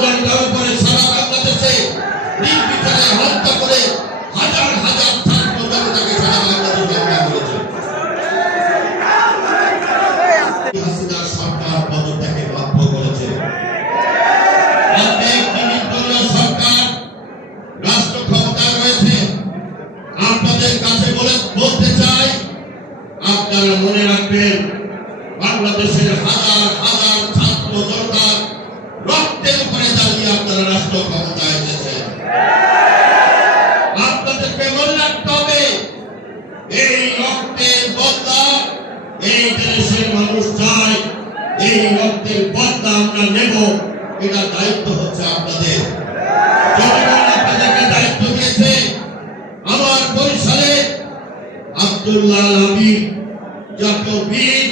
জনতার উপরে সারা বাংলাদেশে নির্বিচারে হত্যা করে হাজার হাজার ছাত্র জনতাকে সারা বাংলাদেশে হত্যা করেছে। হাসিনা সরকার পদত্যাগে বাধ্য করেছে। সরকার রাষ্ট্র ক্ষমতায় রয়েছে। আপনাদের কাছে বলতে চাই, আপনারা মনে রাখবেন বাংলাদেশের হাজার হাজার ছাত্র জনতার রক্তের উপরে দাঁড়িয়ে আপনারা রাষ্ট্র ক্ষমতায় এসেছেন। আপনাদেরকে মনে রাখতে হবে, এই রক্তের বদলা এই দেশের মানুষ চায়, এই রক্তের বদলা আমরা নেব। এটা দায়িত্ব হচ্ছে আপনাদের। জনগণ আপনাদেরকে দায়িত্ব দিয়েছে। আমার বরিশালে আব্দুল্লাহ আল হাবিব জাতীয় বীর